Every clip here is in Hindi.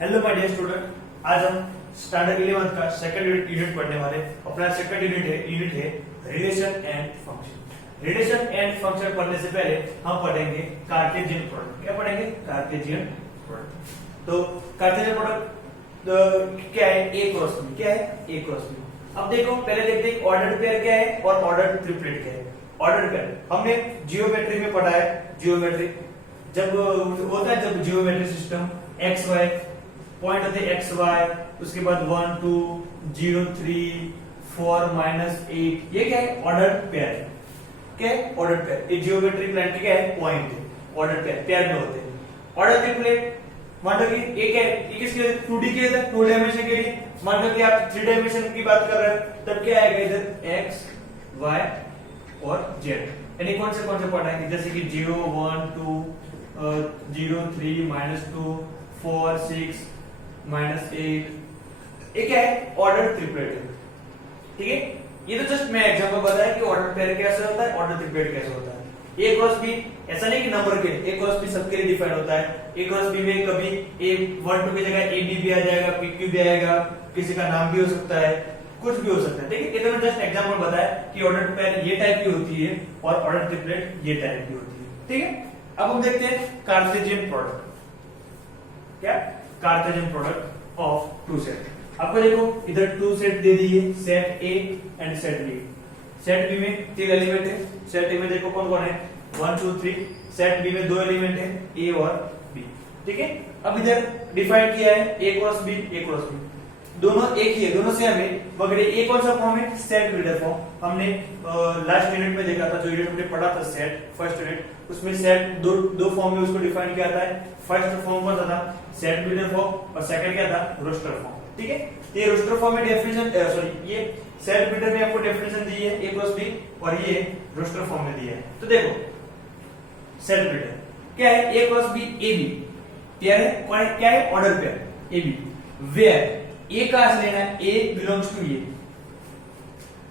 हेलो माय डियर स्टूडेंट, आज हम स्टैंडर्ड 11 का सेकंड यूनिट पढ़ने वाले। अपना सेकंड यूनिट है relation and function. Relation and function पढ़ने से पहले हम पढ़ेंगे कार्टेशियन प्रोडक्ट। क्या पढ़ेंगे? Cartesian product. तो कार्टेशियन प्रोडक्ट क्या है? A cross B. क्या है? A cross B. अब देखो, पहले देखते हैं ऑर्डर्ड पेयर क्या है और ऑर्डर्ड ट्रिपलेट क्या है। ऑर्डर्ड पेयर हमने जियोमेट्री में पढ़ा है। जियोमेट्री जब होता है, जब geometry system X Y point होते हैं, एक्स वाई, उसके बाद 1 2 0 3 4 -8, ये क्या है? Ordered pair. क्या है? Ordered pair. ये जियोमेट्रिक लाइन क्या है? पॉइंट है। ऑर्डर्ड पेयर में होते हैं। ऑर्डर ट्रिपलेट मान लो कि एक है, ये किसके लिए? 2D के लिए, 2 डायमेंशन के लिए। मान लो कि आप 3 डायमेंशन की बात कर रहे हैं, तब क्या आएगा इधर? एक्स वाई और जेड। यानी कौन से पढ़ाएंगे? जैसे कि 0 1 2 0 3 -2 4 6 -8। ये क्या है? ऑर्डर ट्रिपलेट है। ठीक है, ये तो जस्ट मैं एग्जांपल बताया कि ऑर्डर पेयर कैसे होता है, ऑर्डर ट्रिपलेट कैसे होता है। ए क्रॉस बी ऐसा नहीं कि नंबर के, ए क्रॉस बी सबके लिए डिफाइन होता है। ए क्रॉस बी में कभी ए 1 2 की जगह ए बी भी आ जाएगा, पी क्यू भी आएगा, किसी का नाम भी हो सकता है, कुछ भी हो सकता है। ठीक है, ये तो मैं जस्ट एग्जांपल बताया कि ऑर्डर पेयर ये टाइप की होती है और ऑर्डर ट्रिपलेट ये टाइप की होती है। ठीक है, अब हम देखते हैं कार्टेशियन प्रोडक्ट। क्या? Cartesian product of two set. आपको देखो इधर 2 सेट दे दिए, set A and set B. Set B में 3 एलिमेंट है। सेट ए में देखो कौन कौन है? 1 2 3। सेट बी में 2 एलिमेंट है, ए और बी। ठीक है, अब इधर डिफाइन किया है A cross B, A cross B. दोनों एक ही है, दोनों सेम है, मगर ये कौन सा फॉर्म है? Set builder form. हमने लास्ट यूनिट में देखा था, जो यूनिट हमने पढ़ा था सेट, फर्स्ट यूनिट, उसमें सेट दो फॉर्म में उसको डिफाइन किया था। फर्स्ट फॉर्म कौन सा था? सेट बिल्डर फॉर्म, और सेकंड क्या था? Roster form. ठीक है, ये रोस्टर फॉर्म में डेफिनेशन, सॉरी, ये सेट बिल्डर में आपको डेफिनेशन दी है ए क्रॉस बी, और ये रोस्टर फॉर्म में दिया है। तो देखो सेट बिल्डर क्या है? A cross B A B pair है। कौन है? क्या है? Order pair A B. Where A कहां से लेना है? A belongs to A.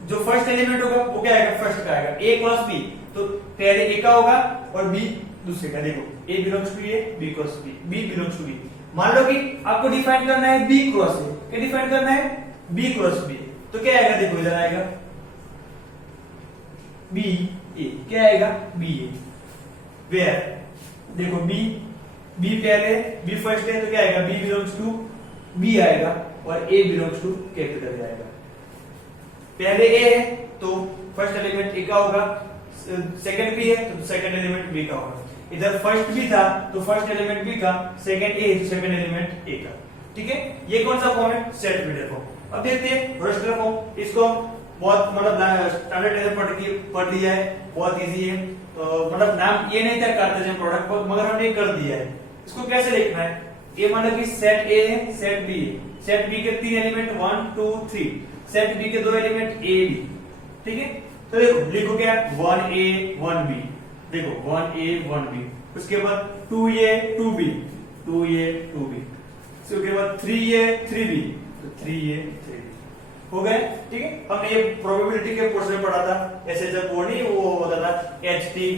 जो फर्स्ट एलिमेंट होगा वो क्या आएगा? फर्स्ट का आएगा। ए क्रॉस बी, तो पहले ए का होगा और बी दूसरे का। देखो A belongs to A, B cross B, B belongs to B. मान लो कि आपको डिफाइन करना है बी क्रॉस ए। क्या डिफाइन करना है? B cross B. तो क्या आएगा? देखो इधर आएगा बी ए। क्या आएगा? B A. वेयर देखो बी पहले, बी फर्स्ट है, तो क्या आएगा? बी बिलोंग्स टू बी आएगा और ए बिलोंग्स टू कैपिटल आएगा। पहले ए है तो फर्स्ट एलिमेंट ए का होगा, सेकंड बी है तो सेकंड एलिमेंट बी का होगा। इधर फर्स्ट बी था तो फर्स्ट एलिमेंट बी का, सेकंड ए तो सेकंड एलिमेंट ए का। ठीक है, ये कौन सा फॉर्म है? Set builder form. अब देखते हैं रोस्टर फॉर्म। इसको बहुत मतलब स्टैंडर्ड पढ़ लिया है, बहुत इजी है। तो मतलब नाम ये नहीं था कार्टेशियन प्रोडक्ट, मगर हमने कर दिया है। इसको कैसे लिखना है? ये मान लो कि सेट ए है, सेट बी है। सेट बी के 3 एलिमेंट 1 2 3, सेट बी के 2 एलिमेंट ए बी। ठीक है, तो देखो लिखो क्या? 1 ए 1 बी। देखो 1 ए 1 बी। उसके बाद 2 ए 2 बी, 2 ए 2 बी। उसके बाद 3 ए 3 बी, तो 3 ए 3 बी हो गए। ठीक है, हमने ये प्रोबेबिलिटी के कोर्स में पढ़ा था। ऐसे जब वो नहीं वो होता था H T,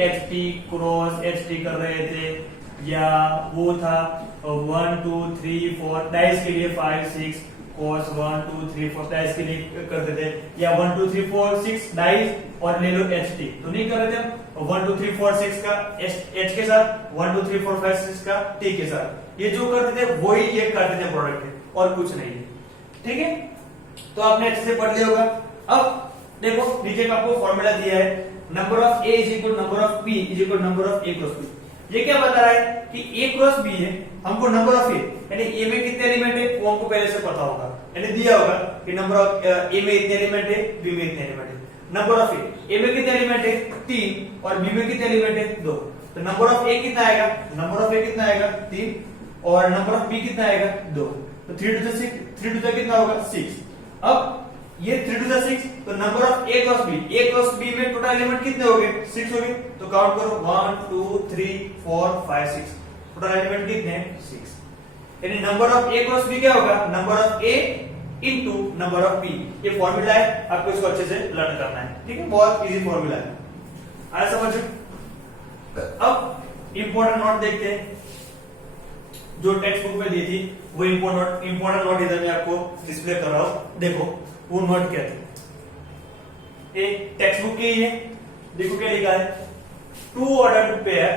H T cross H T कर रहे थे, या वो था 1 2 3 4 डाइस के लिए 5 6 cos 1 2 3 4 डाइस के लिए करते थे, या 1 2 3 4 6 डाइस और ले लो एच टी। तो नहीं कर रहे थे 1 2 3 4 6 का एच के साथ, 1 2 3 4 5 6 का टी के साथ। ये जो करते थे वही ये करते थे प्रोडक्ट है, और कुछ नहीं है। ठीक है, तो आपने अच्छे से पढ़ लिया होगा। अब देखो नीचे का आपको फॉर्मूला दिया है, number of A is equal number of B is equal number of A cross B. ये क्या बता रहा है कि ए क्रॉस बी है, हमको नंबर ऑफ ए, यानी ए में कितने एलिमेंट है वो हमको पहले से पता होगा, यानी दिया होगा कि नंबर ऑफ ए में इतने एलिमेंट है, बी में इतने एलिमेंट है। नंबर ऑफ ए में कितने एलिमेंट है? 3, और बी में कितने एलिमेंट है? 2। तो नंबर ऑफ ए कितना आएगा? नंबर ऑफ ए कितना आएगा? 3, और नंबर ऑफ बी कितना आएगा? 2। तो 3 2 6, 3 2 कितना होगा? 6। अब ये 3 2 6, तो number of A cross B, A cross B में टोटल एलिमेंट कितने हो गए? 6 हो गए। तो काउंट करो 1 2 3 4 5 6, टोटल एलिमेंट कितने हैं? 6। यानी number of A cross B क्या होगा? Number of A into number of B. ये फॉर्मूला है, आपको इसको अच्छे से लर्न करना है। ठीक है, बहुत इजी फॉर्मूला है, आया समझ? अब इंपॉर्टेंट नोट देखते हैं। जो टेक्स्ट बुक में दी थी वो इंपॉर्टेंट नोट इधर मैं आपको डिस्प्ले कर रहा हूं। देखो वो नोट क्या थे, एक टेक्स्ट बुक की है, देखो क्या लिखा है, two ordered pair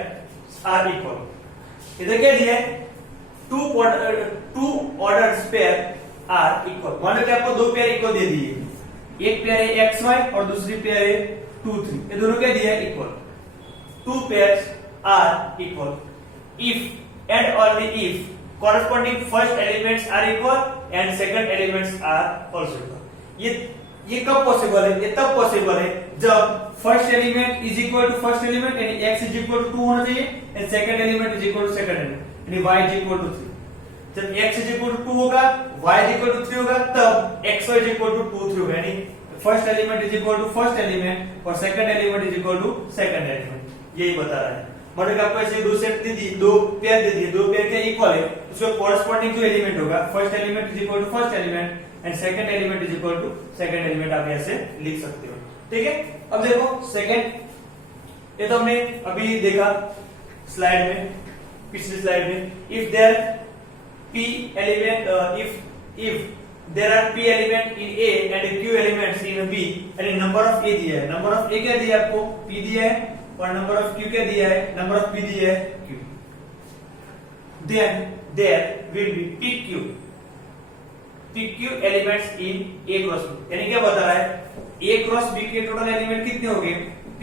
are equal. इधर क्या दिया है, two ordered pair are equal. मान लो कि आपको दो पेयर इक्वल दे दिए, एक पेयर है एक्स वाई और दूसरी पेयर है 2 3, ये दोनों क्या दिया है, equal. Two pairs are equal if and only if corresponding first elements are equal and second elements are also equal। ये कब पॉसिबल है, ये तब पॉसिबल है जब first element is equal to first element यानी x इज इक्वल टू 2 होना चाहिए and second element is equal to second element यानी y इज इक्वल टू 3। जब x इज इक्वल टू 2 होगा, y इज इक्वल टू 3 होगा, तब xy इज इक्वल टू 2 3 होगा, यानी first element is equal to first element और second element is equal to second element. यही बता रहा है। मतलब आपको ऐसे दो सेट दे दी, दो पेयर दे दिए, दो पेयर के इक्वल है, उसका कॉरेस्पॉन्डिंग जो एलिमेंट होगा, first element is equal to first element and second element is equal to second element, आप ऐसे लिख सकते हो। ठीक है, अब देखो सेकंड, ये तो हमने अभी देखा स्लाइड में, पिछली स्लाइड में, if there p element if there are p element in a and q elements in b यानी नंबर ऑफ a दिया है, नंबर ऑफ a क्या दिया है आपको, p दिया है, और नंबर ऑफ q क्या दिया है, नंबर ऑफ p दिया है q, then there will be pq elements in a cross b। यानी क्या बता रहा है, a क्रॉस b के टोटल एलिमेंट कितने हो गए, p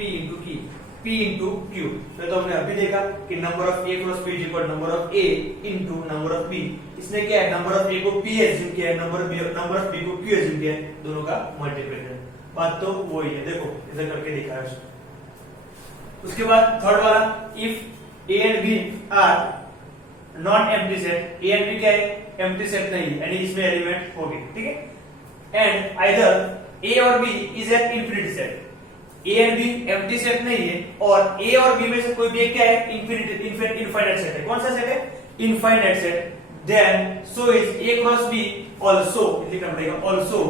into q। तो हमने अभी देखा कि number of a cross b equal number of a into number of b। इसने क्या है, नंबर ऑफ a को p एज्यूम किया है, नंबर ऑफ b को q एज्यूम किया है, दोनों का मल्टीप्लिकेशन। बात तो वही है, देखो इधर करके दिखा है। उसके बाद थर्ड वाला, if a and b are not empty set, a and b क्या है, एम्प्टी सेट नहीं है, यानी इसमें एलिमेंट हो गए, ठीक है। एंड आइदर a और b is an infinity set, a and b empty set नहीं है और a और b में से कोई भी एक क्या है, इनफाइनाइट सेट है। कौन सा सेट है, infinite set. Then so is a cross b also, लिखना पड़ेगा आल्सो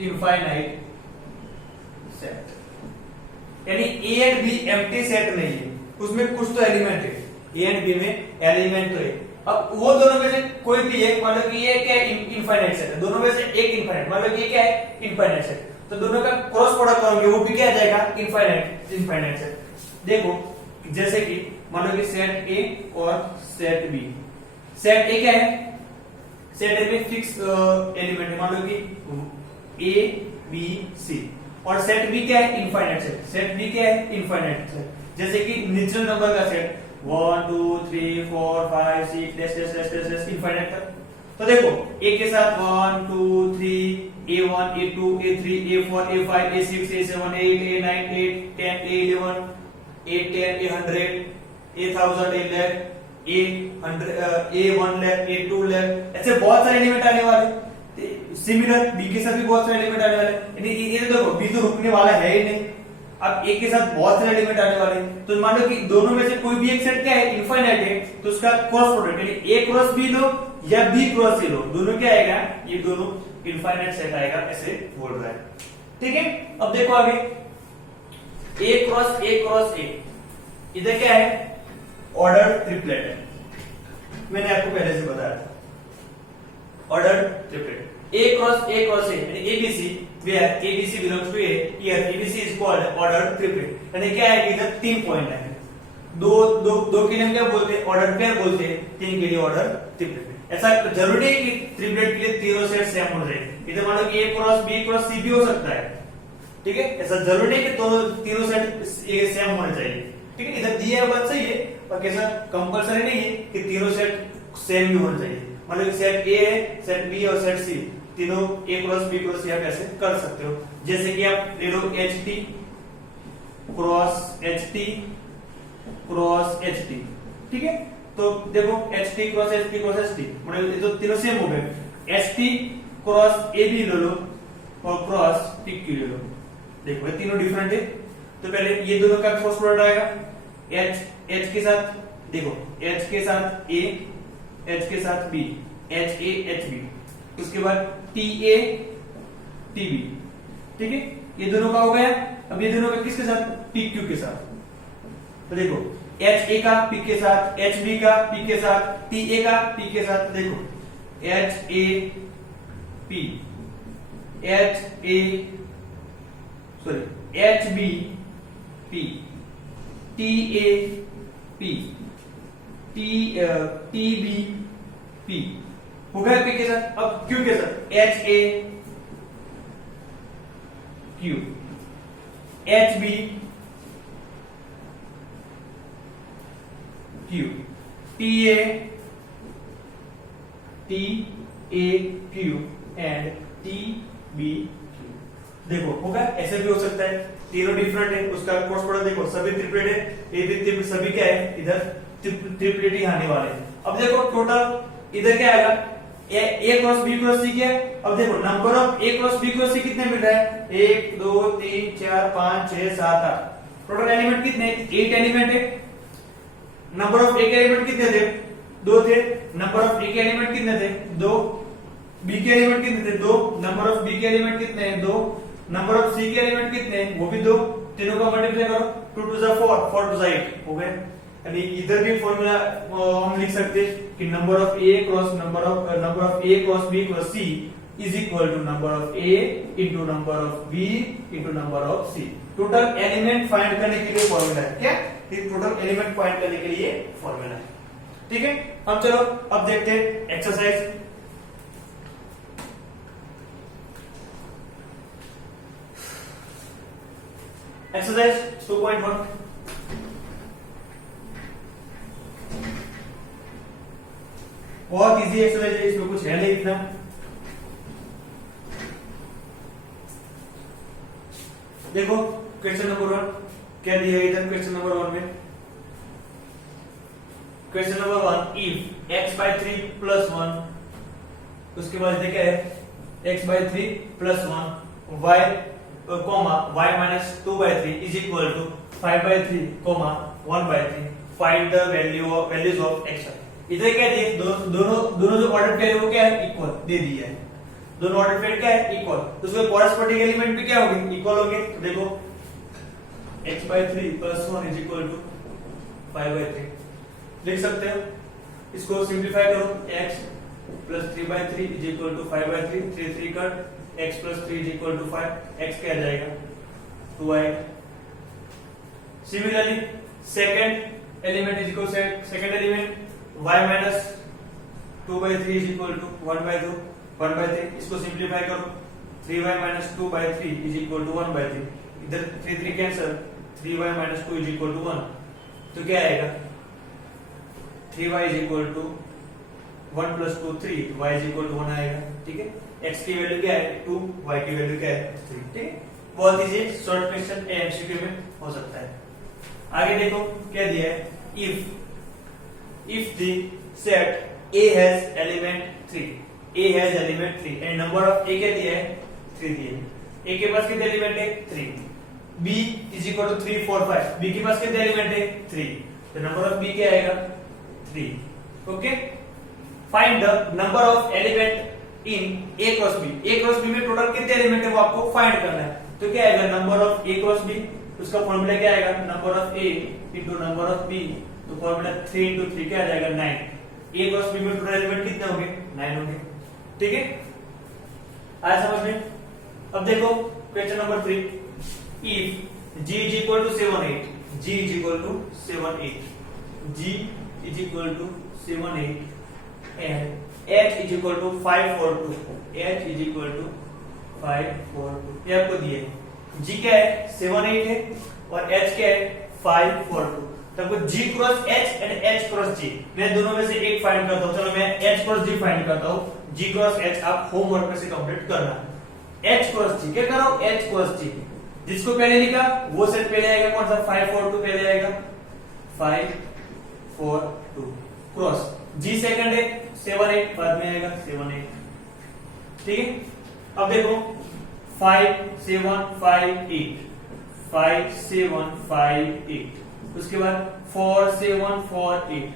इनफाइनाइट सेट, यानी a and b empty set नहीं है, उसमें कुछ तो एलिमेंट है, a एंड b में एलिमेंट तो है। अब वो दोनों में से कोई भी एक, मान लो कि ये क्या है, इनफाइनाइट सेट है, दोनों में से एक इनफाइनाइट, मान लो कि ये क्या है, इनफाइनाइट सेट, तो दोनों का क्रॉस प्रोडक्ट करोगे वो भी क्या आ जाएगा, इनफाइनाइट सेट। देखो जैसे कि मान लो कि सेट ए और सेट बी, सेट ए क्या है, सेट ए में फिक्स एलिमेंट है, मान लो कि ए बी सी, और सेट बी क्या है, इनफाइनाइट सेट, सेट बी क्या है, इनफाइनाइट सेट। जैसे कि नेचुरल नंबर का सेट 1 2 3 4 5 6 डेस इनफाइनाइट तक। तो देखो ए के साथ 1 2 3 A1 A2 A3 A4 A5 A6 A7 A8 A9 A10 A11 A10 A100 A1000 A1 lakh A2 lakh, ऐसे बहुत सारे एलिमेंट आने वाले। सिमिलर बी के साथ भी बहुत सारे एलिमेंट आने वाले, यानी ये देखो बी तो रुकने वाला है ही नहीं। अब ए के साथ बहुत सारे एलिमेंट आने वाले, तो मान लो कि दोनों में से कोई भी एक सेट क्या है, इनफाइनाइट है, तो उसका क्रॉस प्रोडक्ट यानी ए क्रॉस बी लो या बी क्रॉस ए लो, दोनों क्या आएगा, ये दोनों इनफाइनाइट सेट आएगा, ऐसे बोल रहा है। ठीक है, अब देखो आगे, ए क्रॉस ए, इधर क्या है, ऑर्डर ट्रिपलेट है, मैंने आपको पहले से बताया था, order triplet. A cross A यानी ABC, where ABC belongs to A, here ABC is called order triplet। यानी क्या है कि इधर 3 पॉइंट है, दो के लिए हम क्या बोलते हैं, ऑर्डर पेयर बोलते हैं, 3 के लिए ऑर्डर ट्रिपलेट। ऐसा जरूरी है कि ट्रिपलेट के लिए तीनों सेट सेम हो जाए, इधर मान लो कि A cross B cross C भी हो सकता है, ठीक है, ऐसा जरूरी नहीं कि तीनों सेट सेम होने चाहिए, ठीक है। इधर दिया है बात सही है, पर कैसा कंपलसरी नहीं है कि तीनों सेट सेम ही होने चाहिए। मान लो सेट A है, सेट B और सेट C, तीनों A cross B cross C आप ऐसे कर सकते हो। जैसे कि आप ले लो HT cross HT cross HT, ठीक है। तो देखो HT cross HP cross HT, मतलब ये तो तीनों सेम हो गए। HT क्रॉस AB ले लो और क्रॉस PQ ले लो, देखो ये तीनों डिफरेंट है। तो पहले ये दोनों का क्रॉस प्रोडक्ट आएगा, H के साथ, देखो H के साथ A, H के साथ B, HA HB, उसके बाद TA TB, ठीक है, ये दोनों का हो गया। अब ये दोनों का किसके साथ, PQ के साथ। तो देखो एच ए का पी के साथ, एच बी का पी के साथ, टी ए का पी के साथ। देखो H A P, H A sorry H B P, T A P, T B P हो गया पी के साथ। अब क्यू के साथ H A Q, H B Q, T A Q and T B Q. देखो होगा, ऐसे भी हो सकता है, तीनों डिफरेंट है, उसका कोर्स पढ़ा। देखो सभी ट्रिपलेट है, ए बी ट्रिपलेट, सभी क्या है इधर ट्रिपलेट ही आने वाले हैं। अब देखो टोटल इधर क्या आएगा, A cross B cross C क्या है। अब देखो number of A cross B cross C कितने मिल रहा है, 1 2 3 4 5 6 7 8। टोटल एलिमेंट कितने, 8 एलिमेंट है। नंबर ऑफ ए के एलिमेंट कितने थे, 2 थे। नंबर ऑफ ए के एलिमेंट कितने थे, 2। बी के एलिमेंट कितने थे, 2। नंबर ऑफ बी के एलिमेंट कितने हैं, 2। नंबर ऑफ सी के एलिमेंट कितने हैं, वो भी 2। तीनों का मल्टीप्लाई करो, 2 2 जा 4, 4 2 जा 8 हो गए। यानी इधर भी फॉर्मूला हम लिख सकते हैं कि number of A cross B cross C is equal to number of A into number of B into number of C. Total element find करने के लिए फॉर्मूला है क्या, ये टोटल एलिमेंट फाइंड करने के लिए फॉर्मूला है। ठीक है, अब चलो अब देखते हैं एक्सरसाइज। एक्सरसाइज 2.1। बहुत इजी एक्सरसाइज है, इसमें कुछ है नहीं इतना। देखो क्वेश्चन नंबर 1 क्या दिया है इधर। क्वेश्चन नंबर 1 में, question number 1, if x by 3 plus 1, उसके बाद क्या है, x by 3 plus 1 y comma y minus 2 by 3 is equal to 5 by 3 comma 1 by 3, find the values of x। इधर क्या है, दोनों जो ऑर्डर पेयर है वो क्या है, इक्वल दे दिया है। दोनों ऑर्डर पेयर क्या है, इक्वल, तो उसके कॉरस्पॉन्डिंग एलिमेंट भी क्या होंगे, इक्वल होंगे। तो देखो x by 3 plus 1 is equal to 5 by 3 लिख सकते हो। इसको सिंप्लीफाई करो, x plus 3 by 3 is equal to 5 by 3, 3 3 cut, x plus 3 is equal to 5, x क्या आ जाएगा 2 आएगा। Similarly second element is equal second element y minus 2 by 3 is equal to 1 by 2, 1 by 3, इसको सिंप्लीफाई करो, 3y minus 2 by 3 is equal to 1 by 3, इधर 3 3 cancel, 3y minus 2 is equal to 1, तो क्या आएगा 3y is equal to 1 plus 2 3, y is equal to 1 आएगा। ठीक है, x की वैल्यू क्या है 2, y की वैल्यू क्या है 3। ठीक है, बहुत इजी शॉर्ट क्वेश्चन एमसीक्यू में हो सकता है। आगे देखो क्या दिया है, if the set A has element 3, A has element 3 and number of A क्या दिया है 3 दिया है। A के पास कितने एलिमेंट है 3, B is equal to 3 4 5, B के पास कितने एलिमेंट है 3, तो नंबर ऑफ B क्या आएगा 3। Okay, find the number of element in A cross B। A cross B में टोटल कितने एलिमेंट है वो आपको फाइंड करना है। तो क्या आएगा number of A cross B, उसका फॉर्मूला क्या आएगा number of A into number of B, तो फॉर्मूला 3 इंटू 3 क्या आ जाएगा 9। A क्रॉस B में टोटल एलिमेंट कितने होंगे 9 होंगे। ठीक है, आया समझ में। अब देखो question number 3, if G is equal to 7 8, G is equal to 7 8, G is equal to 7 8 and H is equal to 5 4 2, H is equal to 5 4 2, ये आपको दिए है। G क्या है 7 8 है और H क्या है 5 4 2। तब G cross H and H cross G, मैं दोनों में से एक फाइंड करता हूं। चलो मैं H क्रॉस G फाइंड करता हूं, G क्रॉस H आप होमवर्क में से कंप्लीट करना। H क्रॉस G क्या करो, H क्रॉस G, जिसको पहले लिखा वो सेट पहले आएगा, कौन सा 5 4 2 पहले आएगा, 5 4 2 क्रॉस G सेकंड है 7 8 बाद में आएगा 7 8। ठीक है, अब देखो 5 7 5 8, 5 7 5 8, उसके बाद 4 7 4 8,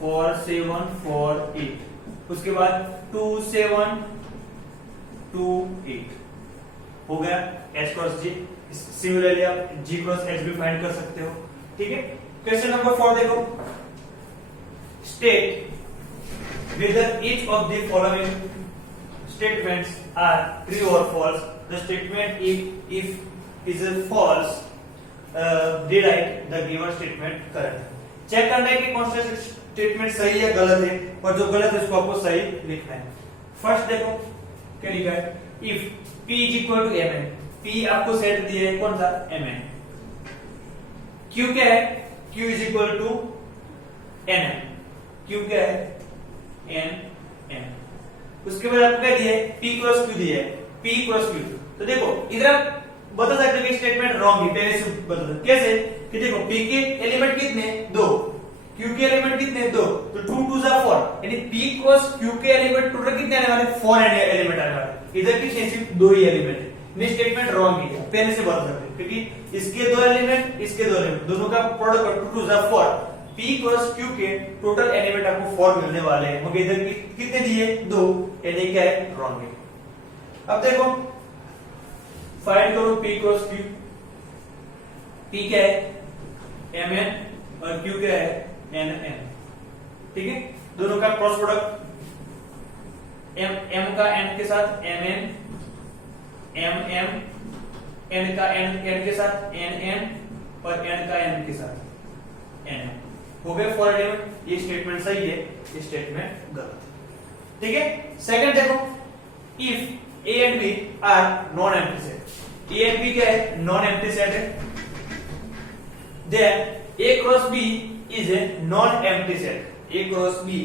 4 7 4 8, उसके बाद 2 7 2 8 हो गया H क्रॉस G। सिमिलरली आप G क्रॉस H भी फाइंड कर सकते हो। ठीक है, क्वेश्चन नंबर 4 देखो, state whether each of the following statements are true or false. The statement if is a false, rewrite the given statement correct. Check करना है कि कौन सा स्टेटमेंट सही है गलत है, और जो गलत है उसको आपको सही लिखना है। फर्स्ट देखो क्या लिखा है, if p is equal to mn, p आपको सेट दिया है कौन सा mn, q क्या है, q is equal to nm, q क्या है nm, उसके बाद आपको क्या दिया है p क्रॉस q दिया है, p क्रॉस q। तो देखो इधर आप बता सकते हो कि स्टेटमेंट रॉन्ग है, पहले से बता सकते कैसे कि देखो p के एलिमेंट कितने दो, q के एलिमेंट कितने दो, तो 2 2 जा 4, यानी p क्रॉस q के एलिमेंट टोटल कितने आने वाले 4 एलिमेंट आने वाले, इधर कितने सिर्फ दो ही एलिमेंट है, ये स्टेटमेंट रॉन्ग है पहले से बता सकते हो, क्योंकि इसके दो एलिमेंट इसके दो एलिमेंट दोनों का प्रोडक्ट 2 2 जा 4, p क्रॉस q के टोटल एलिमेंट आपको 4 मिलने वाले हैं, मगर इधर कितने दिए दो, यानी क्या है रॉन्ग है। अब देखो फाइंड करो p क्रॉस q, p क्या है mn और q क्या है nn, ठीक है, दोनों का क्रॉस प्रोडक्ट m का n के साथ mn, mm, n का n के साथ nn और n का n के साथ nn, हो गए 4 एलिमेंट। ये स्टेटमेंट सही है, ये स्टेटमेंट गलत है, ठीक है। सेकंड देखो, if a and b are non empty set, a and b क्या है नॉन एम्प्टी सेट है, then a cross b is a non-empty set, a cross b,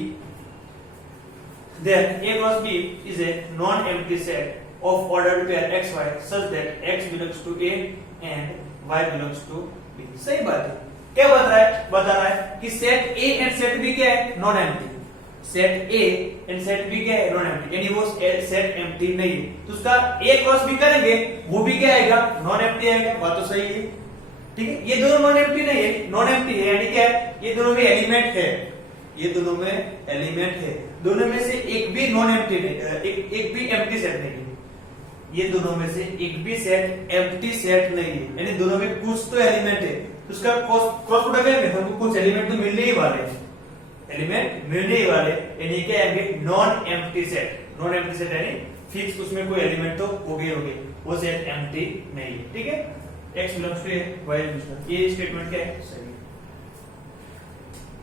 then a cross b is a non-empty set of ordered pair xy such that x belongs to a and y belongs to b। सही बात है, क्या बता रहा है कि set a and set b क्या है non empty, set a and set b क्या है नॉन एम्प्टी, यानी वो सेट एम्प्टी नहीं है, तो उसका a क्रॉस b करेंगे वो भी क्या आएगा नॉन एम्प्टी आएगा, बात तो सही है, ठीक है। ये दोनों नॉन एम्प्टी नहीं है, नॉन एम्प्टी है यानी क्या है ये दोनों में एलिमेंट है, ये दोनों में एलिमेंट है, दोनों में से एक भी नॉन एम्प्टी नहीं, एक भी एम्प्टी सेट नहीं है, ये दोनों में से एक भी सेट एम्प्टी सेट नहीं है, यानी दोनों में कुछ तो एलिमेंट है, तो उसका क्रॉस प्रोडक्ट है हमको कुछ एलिमेंट तो मिलने ही वाले हैं, एलिमेंट मिलने ही वाले, यानी क्या है non empty set, non empty set यानी फिक्स उसमें कोई एलिमेंट तो होगे वो सेट एम्प्टी नहीं है, ठीक है। x belongs to a, y belongs to a, ये स्टेटमेंट क्या है सही है।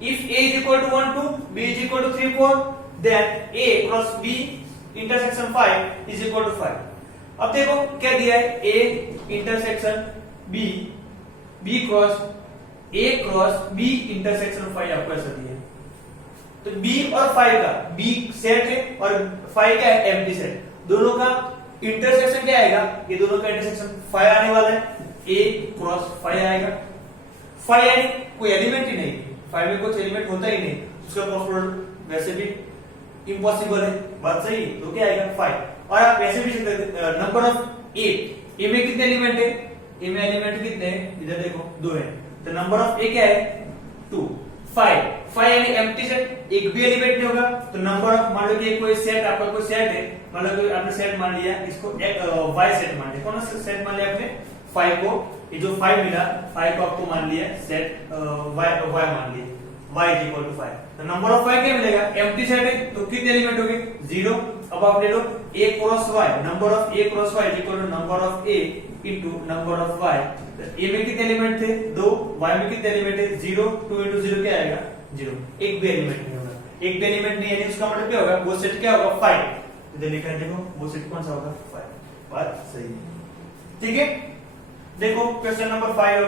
If a is equal to 1 2, b is equal to 3 4, then a cross b intersection 5 is equal to 5। अब देखो क्या दिया है a intersection b, b cross a cross b intersection 5 आपको ऐसा दिया है, तो b और 5 का b सेट है और 5 का है एम्प्टी सेट, दोनों का इंटरसेक्शन क्या आएगा, ये दोनों का इंटरसेक्शन 5 आने वाला है, a क्रॉस 5 आएगा, 5 यानी कोई एलिमेंट ही नहीं, 5 में कुछ एलिमेंट होता ही नहीं, उसका क्रॉस प्रोडक्ट वैसे भी इम्पॉसिबल है, बात सही है, तो क्या आएगा 5। और आप वैसे भी नंबर ऑफ a में कितने एलिमेंट है, a में एलिमेंट कितने हैं इधर देखो 2 है, तो नंबर ऑफ a क्या है 2, 5 यानी एम्प्टी सेट, एक भी एलिमेंट नहीं होगा, तो नंबर ऑफ मान लो कि कोई सेट आपका कोई सेट है, मान लो कि आपने सेट मान लिया इसको y सेट मान लिया, कौन सा सेट मान लिया आपने 5 को, ये जो 5 मिला 5 को आपको मान लिया सेट y मान लिया, y इज इक्वल टू 5, तो नंबर ऑफ y क्या मिलेगा एम्प्टी सेट है, तो कितने एलिमेंट होंगे 0। अब आप ले लो a cross y, number of a cross y is equal to number of a into number of y, तो a में कितने एलिमेंट थे 2, y में कितने एलिमेंट है 0, 2 इनटू 0 क्या आएगा 0, एक भी एलिमेंट नहीं होगा, एक भी एलिमेंट नहीं यानी उसका मतलब क्या होगा वो सेट क्या होगा 5, तो लिखा है देखो वो सेट कौन सा होगा 5, बात सही है, ठीक है। देखो क्वेश्चन नंबर 5,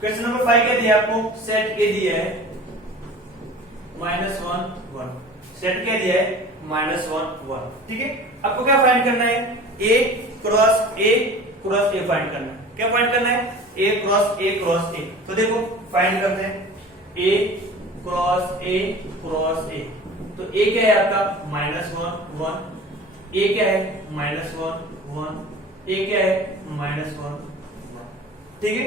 क्वेश्चन नंबर 5 क्या दिया आपको, सेट ए दिया है -1 1, सेट क्या दिया है -1 1, ठीक है। आपको क्या फाइंड करना है a क्रॉस a फाइंड करना है, क्या फाइंड करना है a क्रॉस a, तो देखो फाइंड करते हैं a क्रॉस a, तो a क्या है आपका -1 1, a क्या है -1 1, a क्या है -1 1, ठीक है।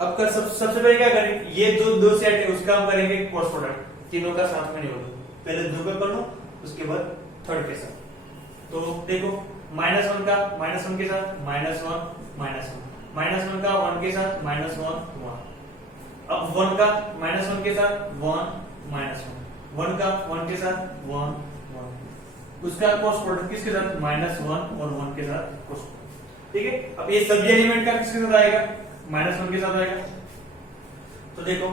अब कर सबसे पहले क्या करें, ये जो दो सेट है उसका हम करेंगे क्रॉस प्रोडक्ट, तीनों का साथ में नहीं होगा, पहले दो का कर लो उसके बाद थर्ड के साथ। तो देखो -1 का -1 के साथ -1 -1 का 1 के साथ -1 1। अब 1 का -1 के साथ 1 -1 का 1 के साथ 1 1। उसका क्रॉस प्रोडक्ट किसके साथ -1 और 1 के साथ क्रॉस प्रोडक्ट। ठीक है, अब ये सभी एलिमेंट का किसके साथ आएगा -1 के साथ आएगा। तो देखो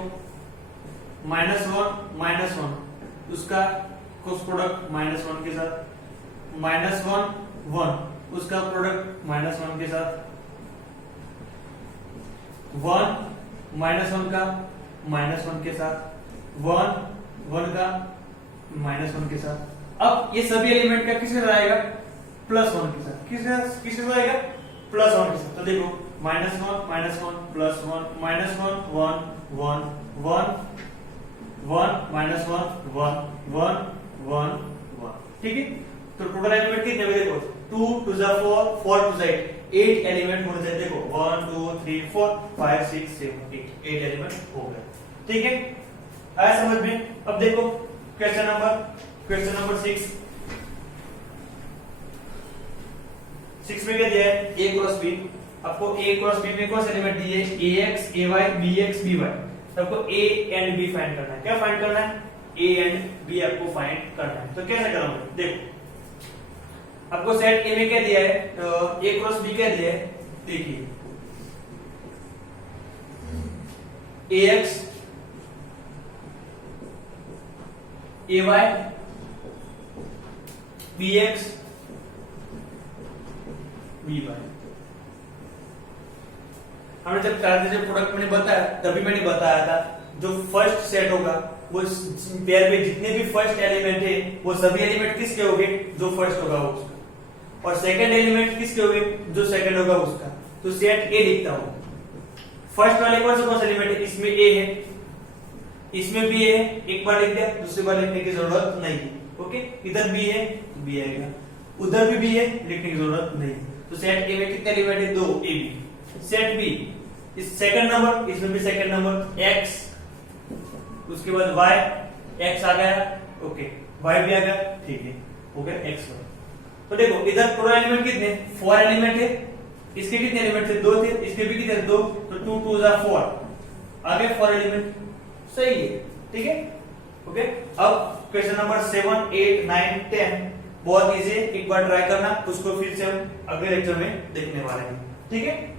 -1 उसका क्रॉस प्रोडक्ट -1 के साथ -1 1 उसका प्रोडक्ट -1 के साथ 1 -1 का -1 के साथ 1 1 का -1 के साथ। अब ये सभी एलिमेंट का किसके साथ आएगा +1 के साथ। किसके साथ आएगा +1 के साथ। तो देखो -1 +1 +1 -1 1 1 1 1 -1 1 1 1 1। ठीक है, तो टोटल एलिमेंट कितने हुए देखो 2 2 4 4 2 8 एलिमेंट होने चाहिए। देखो 1 2 3 4 5 6 7 8 एलिमेंट हो गए। ठीक है, आया समझ में। अब देखो क्वेश्चन नंबर 6 में क्या दिया है a क्रॉस b। आपको a क्रॉस b में कौन से एलिमेंट दिए ax ay bx by। तो आपको a एंड b फाइंड करना है। क्या फाइंड करना है a एंड b आपको फाइंड करना है। तो कैसे करोगे देखो आपको सेट a में क्या दिया है a क्रॉस b क्या दिया है देखिए ax ay bx by। हमने जब प्रोडक्ट मैंने बताया तभी मैंने बताया था जो फर्स्ट सेट होगा वो पेयर में जितने भी फर्स्ट एलिमेंट है वो सभी एलिमेंट किसके होंगे जो फर्स्ट होगा उसका, और सेकंड एलिमेंट किसके होंगे जो सेकंड होगा उसका। तो सेट ए लिखता हूं। फर्स्ट वाले कौन सा एलिमेंट है इसमें ए है, इसमें भी है, एक बार लिख दिया दूसरी बार लिखने की जरूरत नहीं है। ओके, इधर भी है तो बी आएगा, उधर भी है लिखने की जरूरत नहीं। तो सेट ए में कितने एलिमेंट है दो ए बी। सेट बी इस सेकंड नंबर, इसमें भी सेकंड नंबर x, उसके बाद y x आ गया ओके, y भी आ गया ठीक है हो गया x y। तो देखो इधर टोटल एलिमेंट कितने 4 एलिमेंट है, इसके कितने एलिमेंट थे 2 थे, इसके भी कितने 2 तो 2 2 जा 4 आ गए 4 एलिमेंट सही है। ठीक है ओके, अब क्वेश्चन नंबर 7 8 9 10 बहुत इजी है, एक बार ट्राई करना, उसको फिर से हम अगले लेक्चर में देखने वाले हैं। ठीक है।